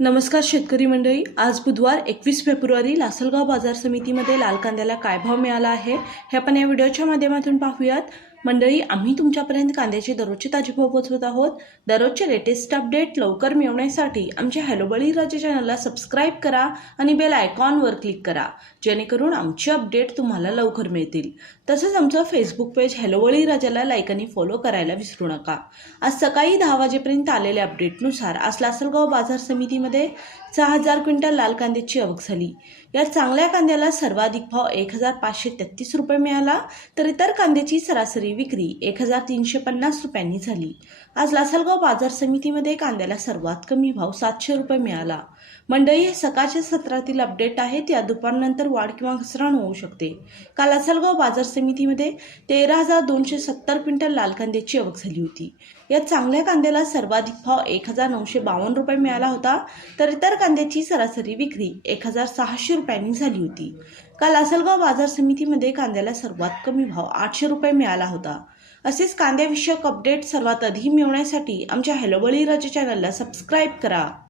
नमस्कार शेतकरी मंडळी आज बुधवार एकवीस फेब्रुवारी लासलगाव बाजार समितीमध्ये लाल कांद्याला काय भाव मिळाला आहे हे आपण या व्हिडिओच्या माध्यमातून पाहूयात. मंडळी आम्ही तुमच्यापर्यंत कांद्याची दररोजचे ताजी भाव पोहोचवत आहोत. दररोजचे लेटेस्ट अपडेट लवकर मिळवण्यासाठी आमच्या हॅलो बळीराजे चॅनलला सबस्क्राईब करा आणि बेल आयकॉनवर क्लिक करा. जेणेकरून आमचे अपडेट तुम्हाला लवकर मिळतील. तसंच आमचं फेसबुक पेज हॅलो बळीराजाला लाईक आणि फॉलो करायला विसरू नका. आज सकाळी दहा वाजेपर्यंत आलेल्या अपडेटनुसार आज लासलगाव बाजार समितीमध्ये सहा हजार क्विंटल लाल कांद्याची आवक झाली. या चांगल्या कांद्याला सर्वाधिक भाव एक हजार पाचशे तेहतीस रुपये मिळाला तर इतर कांद्याची सरासरी विक्री एक हजार तीनशे पन्नास रुपयांनी झाली. आज लासलगाव बाजार समितीमध्ये कांद्याला सर्वात कमी भाव सातशे रुपये मिळाला. मंडळी हे सकाळच्या सत्रातील अपडेट आहे त्या दुपारनंतर वाढ किंवा घसरण होऊ शकते. काल लासलगाव बाजार समितीमध्ये तेरा हजार दोनशे सत्तर क्विंटल लाल कांद्याची आवक झाली होती. या चांगल्या कांद्याला सर्वाधिक भाव एक हजार नऊशे बावन्न रुपये मिळाला होता तर इतर कांद्याची सरासरी विक्री एक हजार सहाशे रुपयांनी झाली होती. काल लासलगाव बाजार समितीमध्ये कांद्याला सर्वात कमी भाव आठशे रुपये मिळाला होता. असेच कांद्याविषयक अपडेट सर्वात आधी मिळवण्यासाठी आमच्या हॅलो बळीराजा चॅनलला सबस्क्राईब करा.